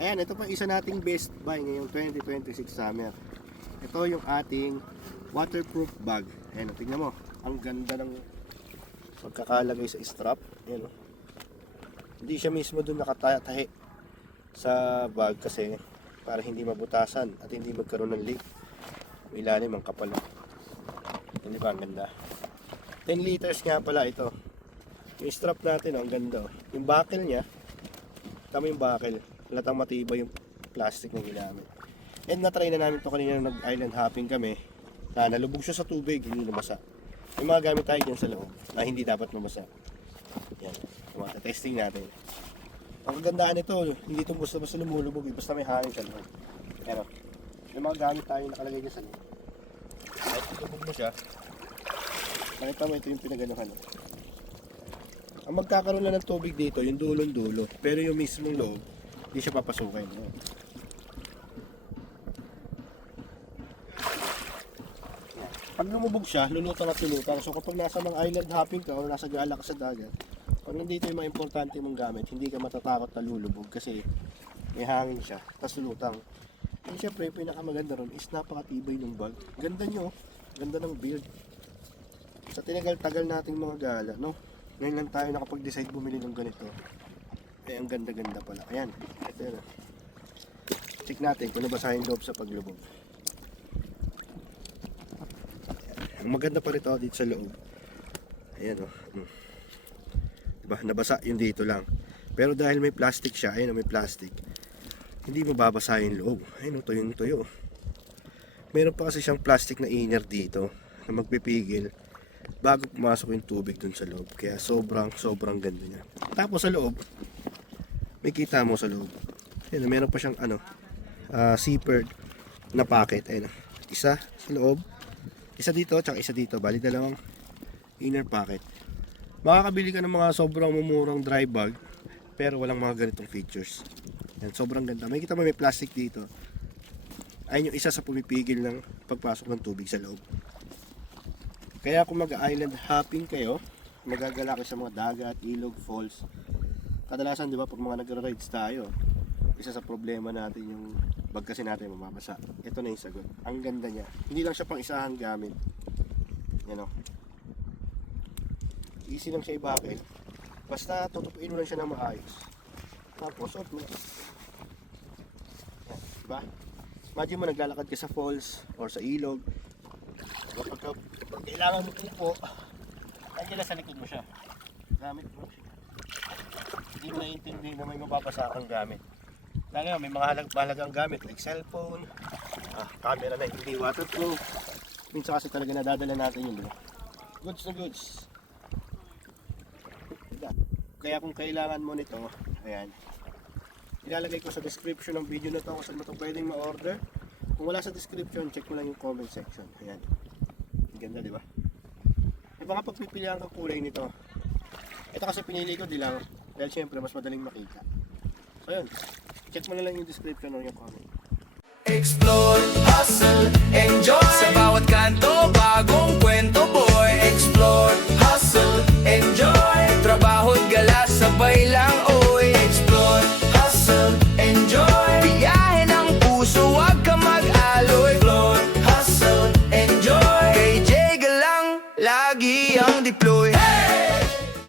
Ayan, ito pa isa nating best buy ngayong 2026 summer. Ito yung ating waterproof bag. Ayan, tingnan mo. Ang ganda ng pagkakalagay sa strap. Ayan, hindi siya mismo dun nakatahi sa bag kasi para hindi mabutasan at hindi magkaroon ng leak. May ilalim ang kapal. Hindi ba ang ganda? 10 liters nga pala ito. Yung strap natin, ang ganda. Yung buckle niya, tama yung buckle. Halatang matibay yung plastic na ginamit. And na-try na namin ito kanina nung nag-island hopping kami. Nalubog siya sa tubig, hindi lumasa. May mga gamit tayo dyan sa loob na hindi dapat lumasa. Yan, testing natin. Ang kagandaan nito, hindi ito basta lumulubog, basta may hangin siya loob. Pero, may mga gamit tayo nakalagay dyan sa loob. Kahit lumubog mo siya, nakita mo ito yung pinaganuhan. Ang magkakaroon lang ng tubig dito, yung dulong-dulo. Pero yung mismong loob, hindi siya papasukin. Pag lumubog siya, lulutang at lulutang. So kapag nasa mga island hopping ka o nasa gala ka sa dagat, pag nandito yung mga importante mong gamit, hindi ka matatakot na lulubog kasi may hangin siya, tapos lulutang. And syempre, yung pinakamaganda ron is napakatibay ng bag. Ganda nyo, ganda ng build. Sa tinagal-tagal nating mga gala, no? Ngayon lang tayo nakapag-decide bumili ng ganito. Eh, ang ganda-ganda pala. Ayan, ito yun. Check natin kung nabasa yung loob sa paglubog. Ang maganda pa rito dito sa loob. Ayan, oh. Diba, nabasa yung dito lang. Pero dahil may plastic siya, ayun, may plastic, hindi mababasa yung loob. Ayun, tuyong tuyo. Meron pa kasi siyang plastic na inner dito na magpipigil bago pumasok yung tubig dun sa loob. Kaya sobrang ganda niya. Tapos sa loob, may kita mo sa loob. Ayun, meron pa siyang zipper na pocket. Ayun, isa sa loob, isa dito, tsaka isa dito. Bali dalawang inner pocket. Makakabili ka ng mga sobrang mumurang dry bag pero walang mga ganitong features. Yan, sobrang ganda. May kita mo may plastic dito. Ayun yung isa sa pumipigil ng pagpasok ng tubig sa loob. Kaya kung mag-island hopping kayo, magagala kayo sa mga dagat, ilog, falls. Kadalasan, di ba, pag mga nagra-rides tayo, isa sa problema natin yung bag kasi natin mamabasa. Ito na yung sagot. Ang ganda niya. Hindi lang siya pang isahang gamit. Yan o. Easy lang siya i-buckle. Basta tutupuin mo lang siya ng maayos. Tapos, suot mo. Yan, diba? Imagine mo naglalakad ka sa falls or sa ilog. Pag kailangan mo po, nandiyan na sa likod mo siya. Gamit mo siya. Hindi mo naiintindihan na may mababasa kang gamit. Lagi may mga halagang gamit like cellphone, camera na hindi waterproof. Minsan kasi talaga nadadala natin yun, diba? Goods na goods. Kaya kung kailangan mo nito, ayan, ilalagay ko sa description ng video na to kung saan mo ito pwedeng ma-order. Kung wala sa description, check mo lang yung comment section. Ayan, ang ganda, di ba? May mga pagpipilian kang kulay nito. Ito kasi pinili ko dilaw dahil syempre mas madaling makita. So yun, check mo na lang yung description o yung comment. Explore, hustle, enjoy. Sa bawat kanto, bagong kwento, boy. Explore, hustle, enjoy. Trabaho't gala, sabay